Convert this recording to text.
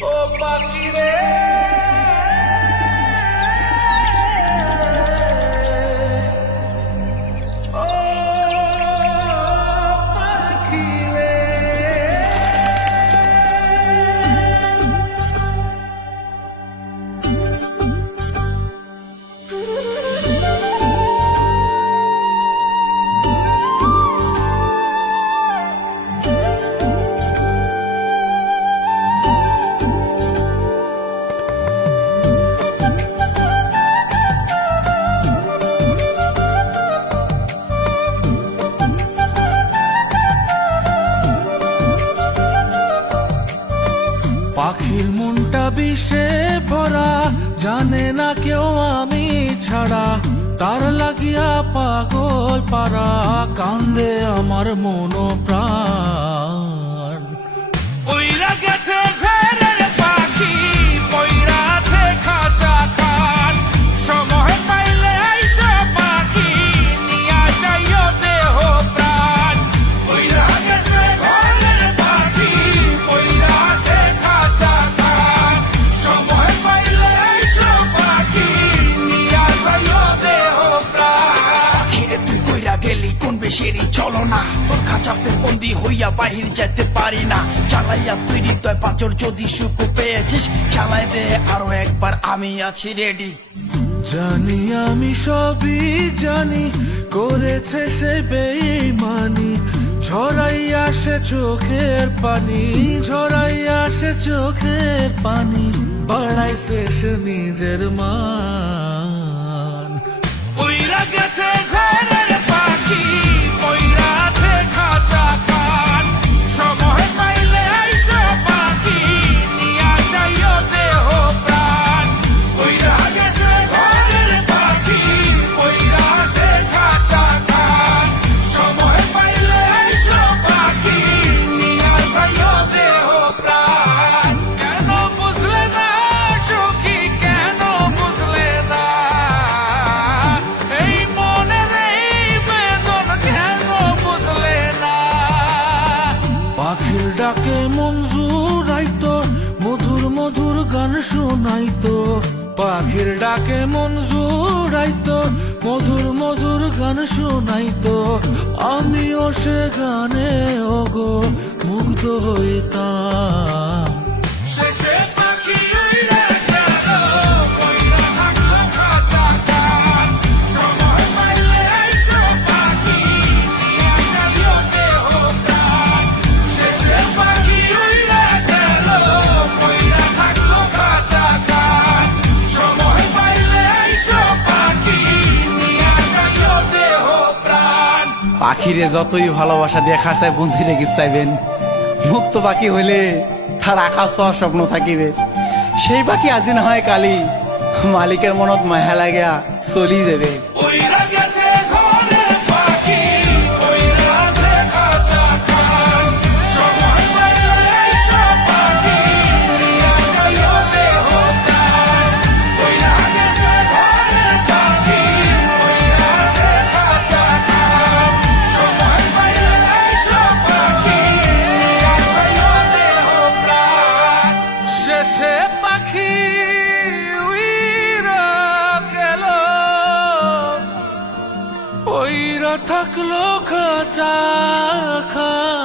ও পাখি রে ও পাখি রে পাখির মনটা বিষে ভরা, জানে না কেউ আমি ছাড়া, তার লাগিয়া পাগল পারা, কান্দে আমার মন প্রাণ। উইরা গেছে ঘরের পাখি, পইরা আছে খাঁচা খান, সময় পাইলে আইসো পাখি, নিয়া যাইও দেহ প্রাণ। উইরা গেছে ঘরের পাখি, পইরা আছে খাঁচা খান, সময় পাইলে আইসো পাখি, নিয়া যাইও দেহ প্রাণ। পাখিরে তুই কইরা গেলি কোন বেশেরই চলো না, তোর খাঁচাতে বন্দি হইয়া বাহির যেতে পারি না। চালাইয়া তুই হৃদয় পাচর, যদি সুখ পেয়েছিস চালাই দে আরো একবার, আমি আছি রেডি। জানি আমি সবই জানি, করেছে সে বেঈমানি, ঝরাইয়া সে চোখের পানি, ঝরাইয়া সে চোখের পানি, বাড়াইছে সে নিজের মান। উইরা গেছে ঘরের পাখি, পইরা আছে খাঁচা খান, সময় পাইলে আইসো পাখি, নিয়া যাইও দেহ প্রাণ। উইরা গেছে ঘরের পাখি, পইরা আছে খাঁচা খান, সময় পাইলে আইসো পাখি, নিয়া যাইও দেহ প্রাণ। কেন বুঝলে না সখী, কেন বুঝলে না এই মনের এই বেদন, কেন বুঝলে না? পাখির ডাকে মন জুড়াইতো, মধুর মধুর গান শোনাইতো, পাখির ডাকে মন জুড়াইতো, মধুর মধুর গান শোনাইতো, আমিও সে গানে ওগো মুগ্ধ হইতাম। শেষে পাখি উইরা গেল, পইরা থাকলো খাঁচা খান, সময় পাইলে আইসো পাখি, নিয়া যাইও দেহ প্রাণ। শেষে পাখি উইরা গেল, পইরা থাকলো খাঁচা খান, সময় পাইলে আইসো পাখি, নিয়া যাইও দেহ প্রাণ। পাখিরে যতই ভালোবাসা দিয়ে খাঁচায় বন্দি রেখে চাইবেন, মুক্ত পাখি হইলে তার আকাশ স্বপ্ন থাকিবে। সেই পাখি আজি না হয় কালি, মালিকের মনত মায়া লাগিয়া চলি যাবে। উইরা গেছে ঘরের পাখি, পইরা আছে খাঁচা খান, সময় পাইলে আইসো পাখি, নিয়া যাইও দেহ প্রাণ। উইরা গেছে ঘরের পাখি, পইরা আছে খাঁচা খান, সময় পাইলে আইসো পাখি, নিয়া যাইও দেহ প্রাণ। শেষে পাখি উইরা গেল, পইরা থাকলো খাঁচা খান।